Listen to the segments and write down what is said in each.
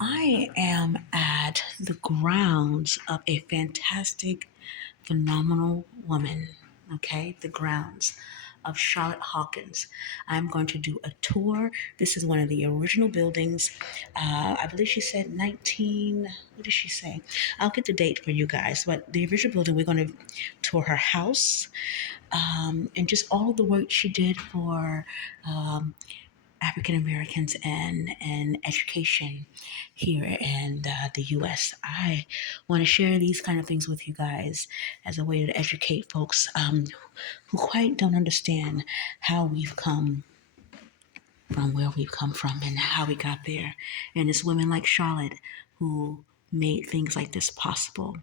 I am at the grounds of a fantastic, phenomenal woman. Okay, the grounds of Charlotte Hawkins. I'm going to do a tour. This is one of the original buildings. I believe she said 19. What did she say? I'll get the date for you guys. But the original building, we're going to tour her house and just all the work she did for African Americans and education here in the U.S. I want to share these kind of things with you guys as a way to educate folks who quite don't understand how we've come from where we've come from and how we got there. And it's women like Charlotte who made things like this possible.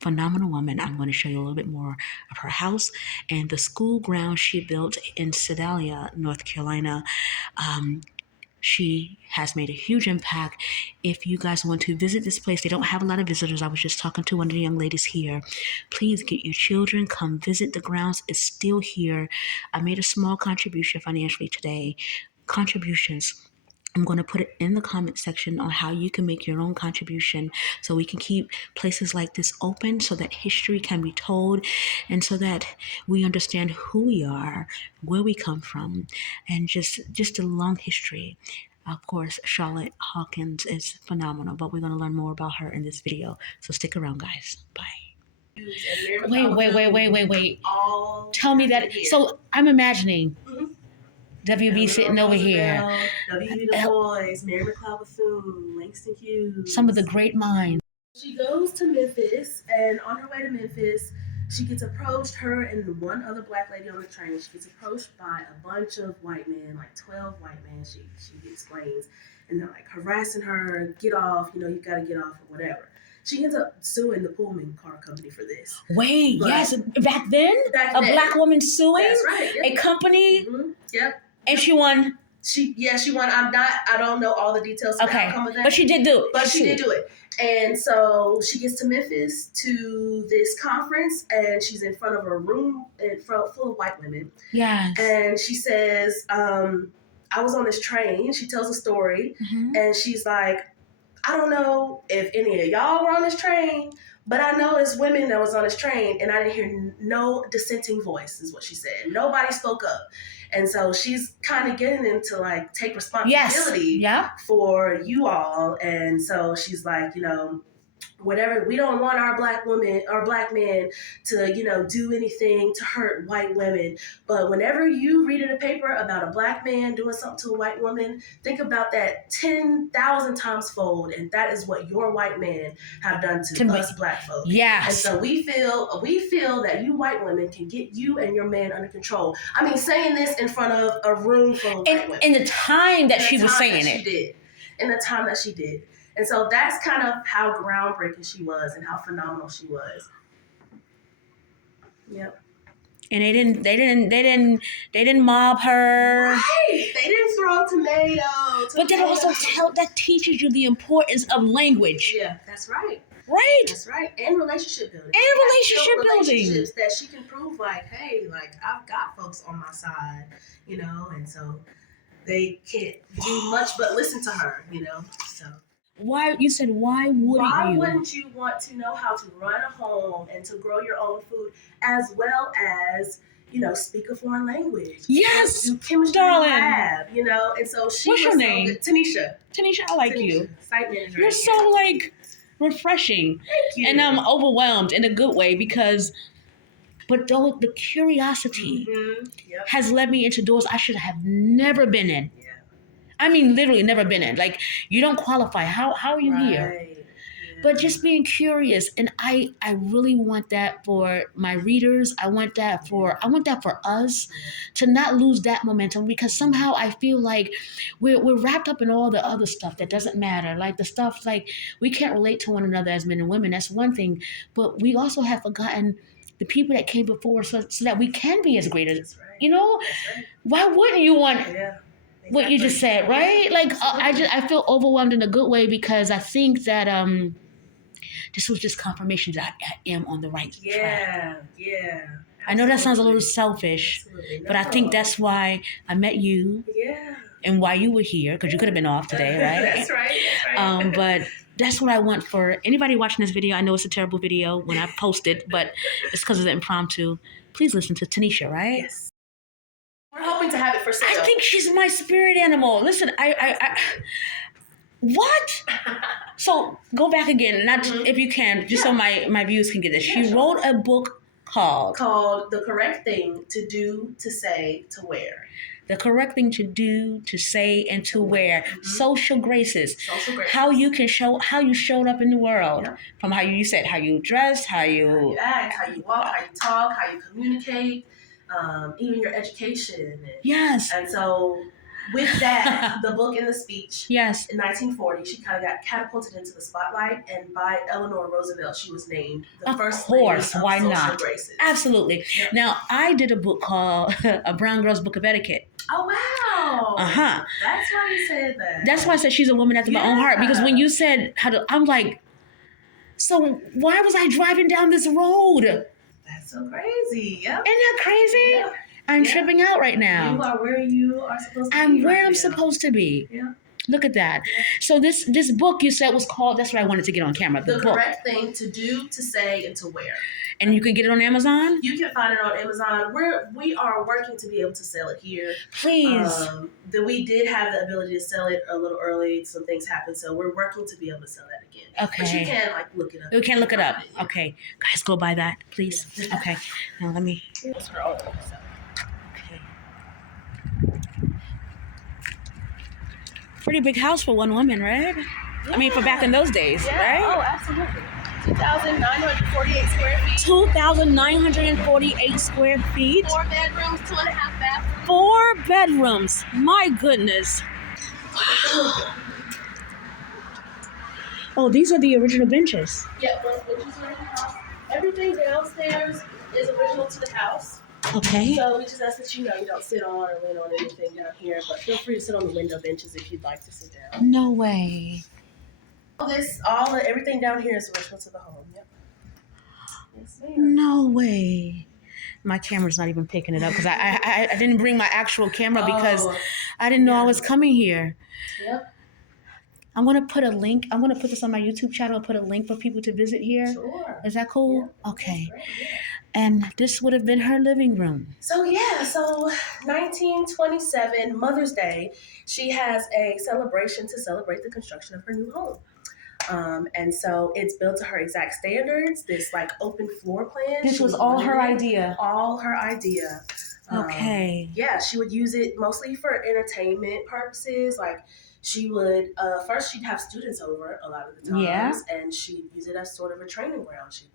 Phenomenal woman. I'm going to show you a little bit more of her house and the school ground she built in Sedalia, North Carolina. She has made a huge impact. If you guys want to visit this place, they don't have a lot of visitors. I was just talking to one of the young ladies here. Please get your children, come visit the grounds. It's still here. I made a small contribution financially today. Contributions. I'm going to put it in the comment section on how you can make your own contribution so we can keep places like this open so that history can be told and so that we understand who we are, where we come from, and just a long history. Of course, Charlotte Hawkins is phenomenal, but we're going to learn more about her in this video. So stick around, guys. Bye. Wait. Tell me that. So I'm imagining WB sitting over here. WB Du Bois, Mary McLeod Bethune, Langston Hughes. Some of the great minds. She goes to Memphis, and on her way to Memphis, she gets approached, her and one other black lady on the train. She gets approached by a bunch of white men, like 12 white men, she explains. And they're like harassing her, get off, you've got to get off or whatever. She ends up suing the Pullman car company for this. Wait, yes, back then? Black woman suing? That's right. Yep. A company? Mm-hmm. Yep. And she won? She won. I don't know all the details of the outcome of that. But she did do it. But she did do it. And so she gets to Memphis to this conference, and she's in front of a room full of white women. Yes. And she says, I was on this train. She tells a story, and she's like, I don't know if any of y'all were on this train, but I know it's women that was on this train, and I didn't hear no dissenting voice, is what she said. Nobody spoke up. And so she's kind of getting them to like take responsibility for you all. And so she's like, whatever, we don't want our black women or black men to, do anything to hurt white women. But whenever you read in a paper about a black man doing something to a white woman, think about that 10,000 times fold. And that is what your white men have done to us black folks. Yes. And so we feel that you white women can get you and your man under control. I mean, saying this in front of a room full of white women. In the time that she was saying it. In the time that she did. And so that's kind of how groundbreaking she was and how phenomenal she was. Yep. And they didn't mob her. Right. They didn't throw tomatoes. But that teaches you the importance of language. Yeah, that's right. Right. That's right. And relationship building. Relationships that she can prove like, hey, like I've got folks on my side, and so they can't do much but listen to her, so. Why wouldn't you want to know how to run a home and to grow your own food as well as, speak a foreign language? Yes, do chemistry darling. Lab, and so she What's your name? Tanesha. Tanesha, I like you. Site manager. You're so refreshing. Thank you. And I'm overwhelmed in a good way because the curiosity has led me into doors I should have never been in. Yeah. I mean, literally never been in. Like, you don't qualify. How are you here? Yeah. But just being curious. And I really want that for my readers. I want that for us to not lose that momentum, because somehow I feel like we're wrapped up in all the other stuff that doesn't matter. Like the stuff like we can't relate to one another as men and women. That's one thing. But we also have forgotten the people that came before us so that we can be as great as, Right. Why wouldn't you want what you just said, right? Like, I feel overwhelmed in a good way because I think that this was just confirmation that I am on the right track. Yeah. I know that sounds a little selfish, but I think that's why I met you. Yeah. and why you were here, because you could have been off today, right? That's right. But that's what I want for anybody watching this video. I know it's a terrible video when I post it, but it's because of the impromptu. Please listen to Tanesha, right? Yes. We're hoping to have it for sale. I think she's my spirit animal. Listen, I what? So go back again, not if you can, just so my viewers can get this. She wrote a book called The Correct Thing to Do, to Say, to Wear. The Correct Thing to Do, to Say, and to Wear. Social graces. How you can show how you showed up in the world. From how you said, how you dress, how you act, how you walk, how you talk, how you communicate, even your education. Yes. And so with that, the book and the speech, yes, in 1940, she kind of got catapulted into the spotlight, and by Eleanor Roosevelt, she was named the first lady of why social not? Graces. Absolutely. Yep. Now, I did a book called A Brown Girl's Book of Etiquette. Oh, wow. Uh-huh. That's why you said that. That's why I said she's a woman after my own heart, because when you said how to, I'm like, so why was I driving down this road? That's so crazy. Yep. Isn't that crazy? Yep. I'm tripping out right now. You are where you are supposed to be. I'm where I'm supposed to be. Yeah. Look at that. Yeah. So this book you said was called, that's what I wanted to get on camera. The Correct Thing to Do, to Say, and to Wear. And you can get it on Amazon? You can find it on Amazon. We are working to be able to sell it here. Please. We did have the ability to sell it a little early. Some things happened, so we're working to be able to sell that again. Okay. But you can look it up. You can look it up. Yeah. Okay. Guys, go buy that, please. Yeah. Okay. Now let me. It's her own. So. Pretty big house for one woman, right? Yeah. I mean, for back in those days, right? Oh, absolutely. 2,948 square feet. 2,948 square feet. 4 bedrooms, 2.5 bathrooms. 4 bedrooms. My goodness. Wow. Oh, these are the original benches. Yeah, those benches are in the house. Everything downstairs is original to the house. Okay. So we just ask that you don't sit on or lean on anything down here, but feel free to sit on the window benches if you'd like to sit down. No way. Everything down here is original to the home. Yep. Yes, ma'am. No way. My camera's not even picking it up because I didn't bring my actual camera because I didn't know I was coming here. Yep. I'm going to put a link. I'm going to put this on my YouTube channel and put a link for people to visit here. Sure. Is that cool? Yeah, okay. Great, yeah. And this would have been her living room. So 1927, Mother's Day, she has a celebration to celebrate the construction of her new home. And so it's built to her exact standards, this open floor plan. This was all her idea. All her idea. Okay. She would use it mostly for entertainment purposes. She would, first she'd have students over a lot of the times, and she'd use it as sort of a training ground. She'd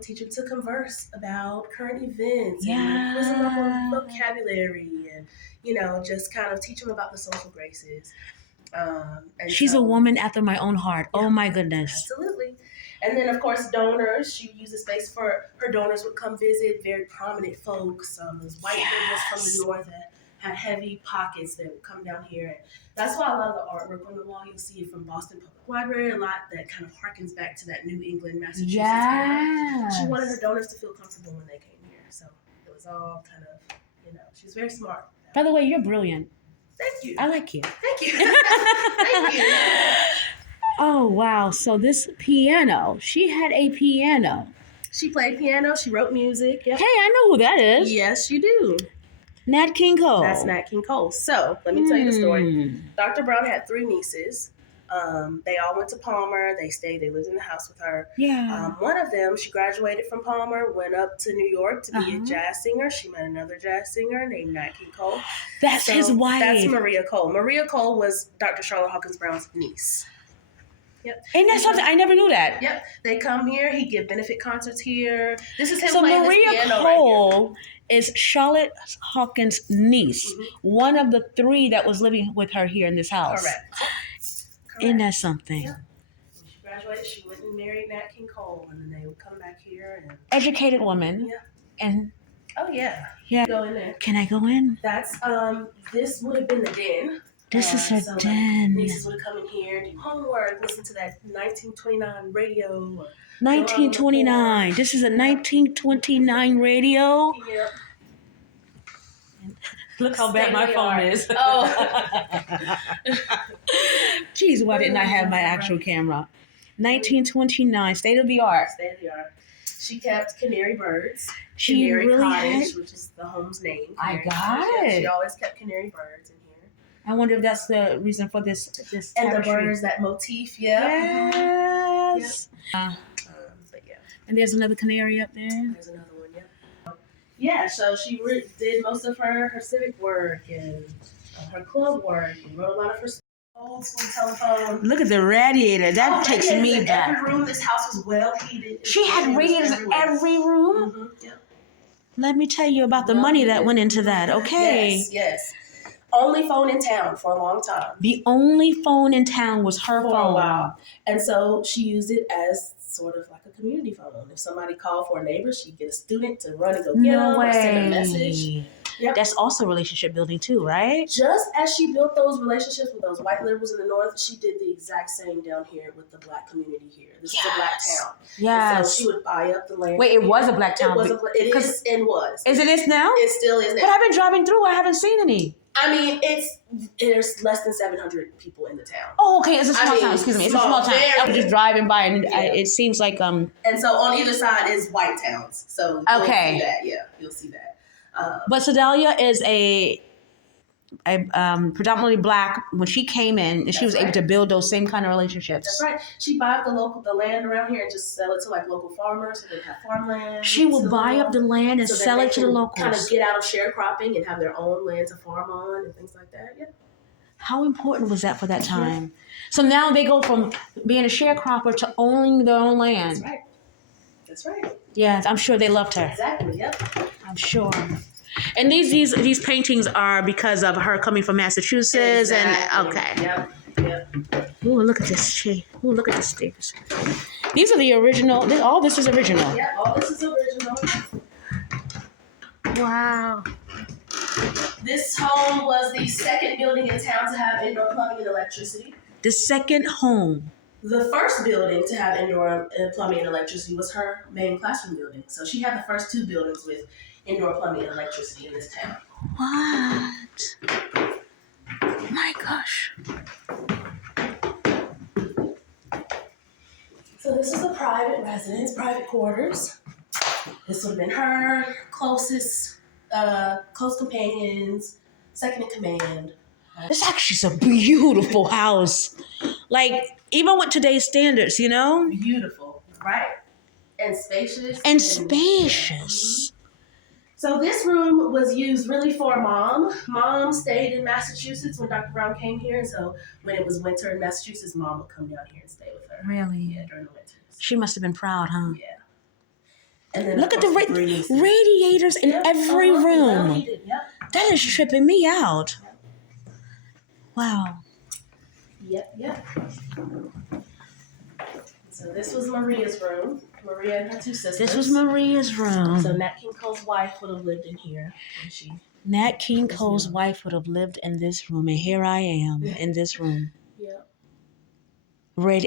teach them to converse about current events and quiz them up on vocabulary and, just kind of teach them about the social graces. She's a woman after my own heart. Yeah, oh my goodness. Absolutely. And then, of course, donors. She used the space for her donors would come visit, very prominent folks. Those white business from the north that had heavy pockets that would come down here. And that's why a lot of the artwork on the wall, you'll see it from Boston Public Library, a lot that kind of harkens back to that New England, Massachusetts era. She wanted her donors to feel comfortable when they came here. So it was all kind of, she's very smart. By the way, you're brilliant. Thank you. I like you. Thank you. Thank you. Oh, wow. So this piano, she had a piano. She played piano. She wrote music. Yep. Hey, I know who that is. Yes, you do. Nat King Cole. That's Nat King Cole. So let me tell you the story. Dr. Brown had 3 nieces. They all went to Palmer. They lived in the house with her. Yeah. One of them, she graduated from Palmer, went up to New York to be a jazz singer. She met another jazz singer named Nat King Cole. That's his wife. That's Maria Cole. Maria Cole was Dr. Charlotte Hawkins Brown's niece. Yep. Ain't that something? I never knew that. Yep. They come here. He give benefit concerts here. This is him so playing Maria this piano Cole is Charlotte Hawkins' niece, one of the 3 that was living with her here in this house. Correct. Isn't that something? Yeah. When she graduated, she went and married Nat King Cole, and then they would come back here. And educated woman. Yeah. And oh yeah. Yeah. Go in there. Can I go in? That's this would have been the den. This is her den. Nieces would have come in here, do homework, listen to that 1929 radio. 1929. This is a 1929 radio. Yep. Look how bad my phone is. Oh. Jeez, why didn't I have my actual camera? 1929, state of the art. State of the art. She kept canary birds. She Canary really Cottage, had. which is the home's name. I Canary got Cottage. Yeah, it. she always kept canary birds in here. I wonder if that's the reason for this And the tapestry. birds, that motif, yeah. Yes. But yeah. And there's another canary up there. There's another one, yeah. Yeah, so she did most of her civic work and her club work and wrote a lot of her old school telephone. Look at the radiator. That takes me back. Every room, this house was well heated. She had radiators in every room? Mm-hmm, yeah. Let me tell you about the money that went into that, okay? Yes. Only phone in town for a long time. The only phone in town was her For phone. a while. And so she used it as sort of like a community phone. If somebody called for a neighbor, she'd get a student to run and go get them or send a message. Yep. That's also relationship building too, right? Just as she built those relationships with those white liberals in the North, she did the exact same down here with the black community here. This is a black town. Yes. And so she would buy up the land. Wait, it was a black town. It is and was. Is it this now? It still is now. But I've been driving through. I haven't seen any. I mean, there's less than 700 people in the town. Oh, okay. It's a small town. Excuse me. It's a small town. I was just driving by, and it seems like And so on either side is white towns. So you'll see that. Yeah, you'll see that. But Sedalia is a predominantly black. When she came in, and she was able to build those same kind of relationships. That's right. She buy up the land around here and just sell it to like local farmers so they have farmland. She will buy up the land and sell it to the locals. Kind of get out of sharecropping and have their own land to farm on and things like that. Yeah. How important was that for that time? Yeah. So now they go from being a sharecropper to owning their own land. That's right. That's right. Yeah, I'm sure they loved her. Exactly. Yep. I'm sure. And these paintings are because of her coming from Massachusetts. Exactly. And okay. Yep. Ooh, look at this tree. Ooh, look at the stairs. These are the original. All this is original. Yeah, all this is original. Wow. This home was the second building in town to have indoor plumbing and electricity. The second home. The first building to have indoor plumbing and electricity was her main classroom building. So she had the first two buildings with indoor plumbing and electricity in this town. What? My gosh. So this is a private residence, private quarters. This would have been her close companions, second in command. This actually is a beautiful house. Like, even with today's standards, you know? Beautiful, right? And spacious. And spacious. So this room was used really for Mom. Mom stayed in Massachusetts when Dr. Brown came here. So when it was winter in Massachusetts, Mom would come down here and stay with her. Really? Yeah, during the winters. She must have been proud, huh? Yeah. And then look at the radiators in every room. Heated. Yep. That is tripping me out. Yep. Wow. Yep. So this was Maria's room. Maria and her two sisters. This was Maria's room. So Nat King Cole's wife would have lived in here. Nat King Cole's wife would have lived in this room, and here I am in this room. Yep.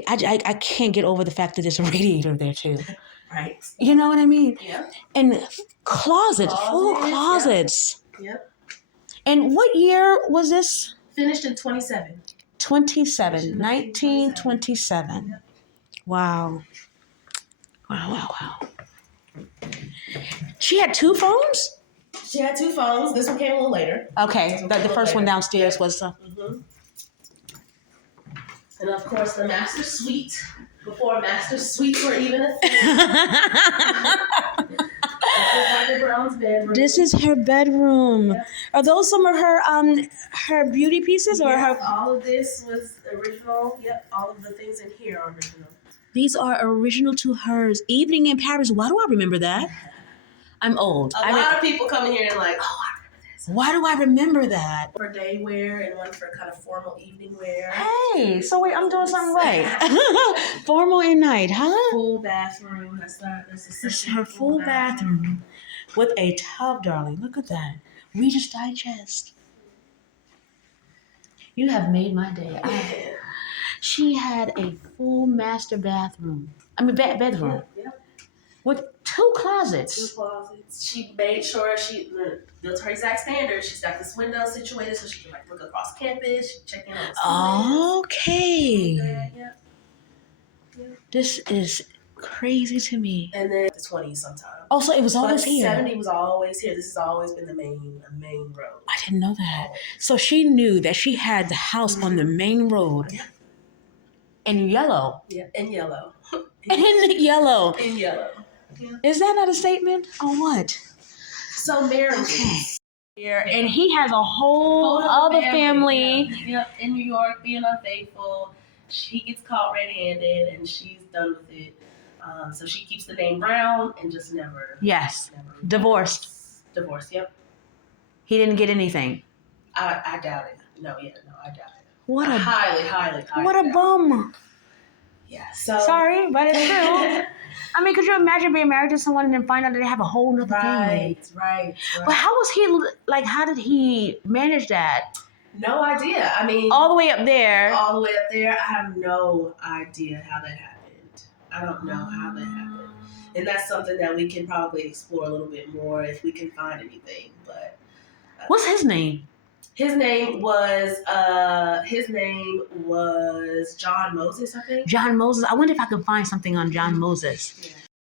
I can't get over the fact that there's a radiator there too. Right. You know what I mean? Yep. And closets, full closets. Yep. And what year was this? Finished in 27. 1927. Yep. Wow. She had two phones? She had two phones. This one came a little later. Okay, the first one downstairs was... Mm-hmm. And of course, the master suite. Before master suites were even a thing. Dr. Brown's bedroom. This is her bedroom. Yep. Are those some of her beauty pieces, or her? All of this was original. Yep, all of the things in here are original. These are original to hers. Evening in Paris. Why do I remember that? I'm old. A lot of people come in here and like, oh, I remember this. Why do I remember that? For day wear and one for kind of formal evening wear. Hey, so wait, I'm doing something right. Formal and night, huh? Full bathroom. This is her full bathroom with a tub, darling. Look at that. Reader's Digest. You have made my day. She had a full master bathroom. I mean, bedroom. Yep. With 2 closets. 2 closets. She made sure she built her exact standards. She's got this window situated so she can like look across campus, check in on the students. Okay. Yeah. This is crazy to me. And then the 20s sometimes. Oh, so it was always here. 70 was always here. This has always been the main road. I didn't know that. Always. So she knew that she had the house on the main road. Yeah. In yellow. Yeah, in yellow. In yellow. In yellow. Yeah. Is that not a statement or what? So marriages. Okay. Here, and he has a whole other family. Yep, in New York, being unfaithful. He gets caught red-handed, and she's done with it. So she keeps the name Brown and just never. Yes. Never Divorced. Divorced. Yep. He didn't get anything. I doubt it. No, I doubt it. What a highly. What a bum. Yeah. So sorry, but it's true. I mean, could you imagine being married to someone and then find out that they have a whole nother family? Right. But how was he, like, how did he manage that? No idea. I mean, all the way up there. I have no idea how that happened. I don't know how that happened. And that's something that we can probably explore a little bit more if we can find anything. But what's his name? His name was John Moses, I think. John Moses. I wonder if I could find something on John Moses.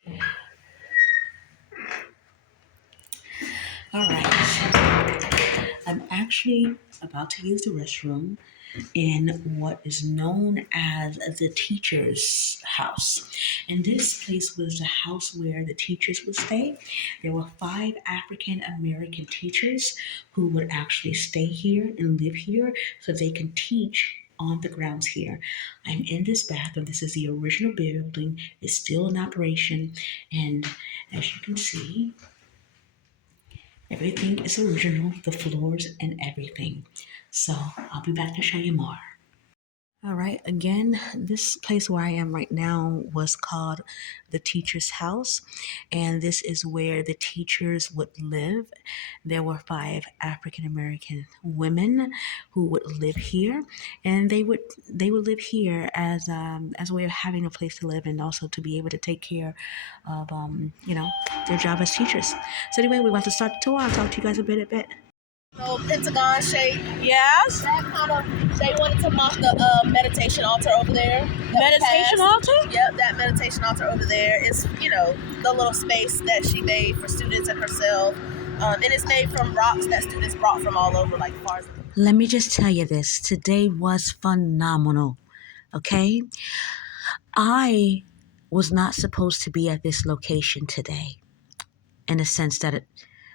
Yeah. All right. I'm actually about to use the restroom in what is known as the teacher's house. And this place was the house where the teachers would stay. There were 5 African American teachers who would actually stay here and live here so they can teach on the grounds here. I'm in this bathroom. This is the original building. It's still in operation. And as you can see, everything is original, the floors and everything. So I'll be back to show you more. All right, again, this place where I am right now was called the teacher's house, and this is where the teachers would live. There were 5 African American women who would live here, and they would live here as a way of having a place to live and also to be able to take care of their job as teachers. So anyway, we're about to start the tour. I'll talk to you guys a bit. Pentagon shape. Yes. That kind of, they wanted to mock the meditation altar over there. Meditation altar? Yep, that meditation altar over there is, the little space that she made for students and herself. And it's made from rocks that students brought from all over, like far. Let me just tell you this. Today was phenomenal. Okay? I was not supposed to be at this location today. In a sense that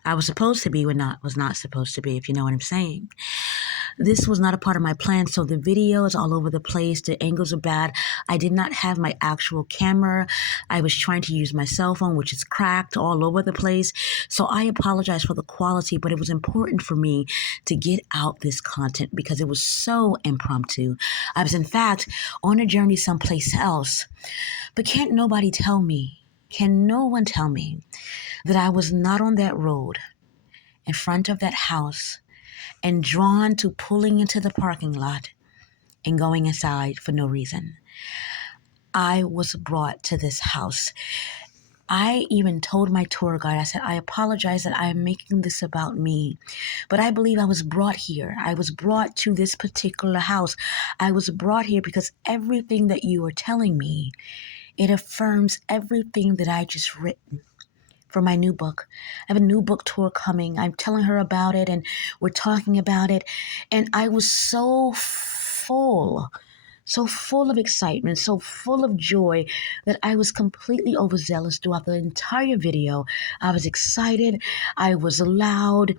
I was supposed to be, but was not supposed to be, if you know what I'm saying. This was not a part of my plan, so the video is all over the place. The angles are bad. I did not have my actual camera. I was trying to use my cell phone, which is cracked all over the place. So I apologize for the quality, but it was important for me to get out this content because it was so impromptu. I was, in fact, on a journey someplace else. But can't no one tell me that I was not on that road in front of that house and drawn to pulling into the parking lot and going inside for no reason. I was brought to this house. I even told my tour guide, I said, I apologize that I am making this about me, but I believe I was brought here. I was brought to this particular house. I was brought here because everything that you are telling me, it affirms everything that I just written for my new book. I have a new book tour coming. I'm telling her about it and we're talking about it. And I was so full of excitement, so full of joy that I was completely overzealous throughout the entire video. I was excited. I was loud.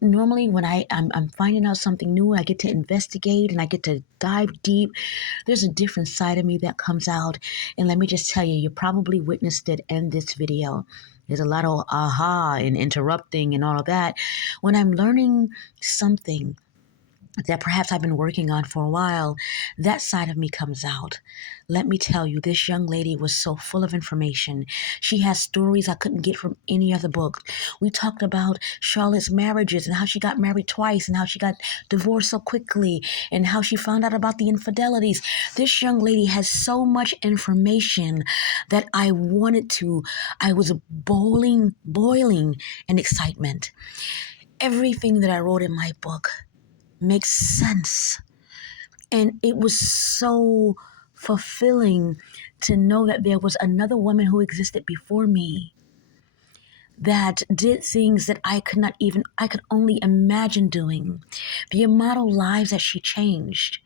Normally when I'm finding out something new, I get to investigate and I get to dive deep. There's a different side of me that comes out. And let me just tell you, you probably witnessed it in this video. There's a lot of aha and interrupting and all of that. When I'm learning something that perhaps I've been working on for a while, that side of me comes out. Let me tell you, this young lady was so full of information. She has stories I couldn't get from any other book. We talked about Charlotte's marriages and how she got married twice and how she got divorced so quickly and how she found out about the infidelities. This young lady has so much information that I was boiling in excitement. Everything that I wrote in my book makes sense. And it was so fulfilling to know that there was another woman who existed before me that did things that I could only imagine doing. The amount of lives that she changed,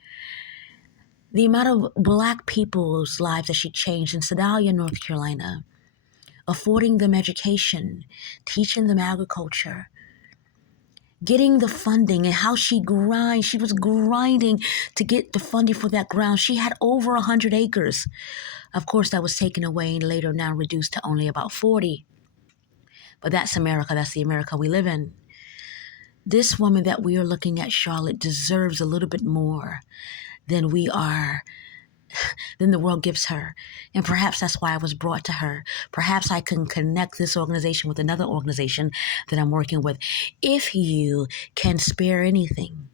the amount of Black people's lives that she changed in Sedalia, North Carolina, affording them education, teaching them agriculture, getting the funding, and how she was grinding to get the funding for that ground. She had over 100 acres. Of course, that was taken away and later now reduced to only about 40. But that's America. That's the America we live in. This woman that we are looking at, Charlotte, deserves a little bit more than the world gives her. And perhaps that's why I was brought to her. Perhaps I can connect this organization with another organization that I'm working with. If you can spare anything,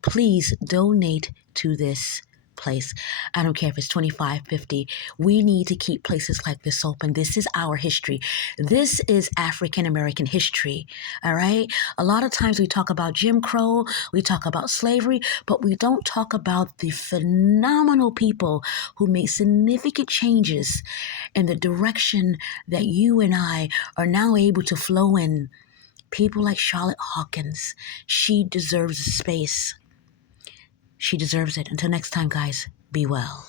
please donate to this place. I don't care if it's 25, 50. We need to keep places like this open. This is our history. This is African American history. All right. A lot of times we talk about Jim Crow, we talk about slavery, but we don't talk about the phenomenal people who made significant changes in the direction that you and I are now able to flow in. People like Charlotte Hawkins. She deserves a space. She deserves it. Until next time, guys, be well.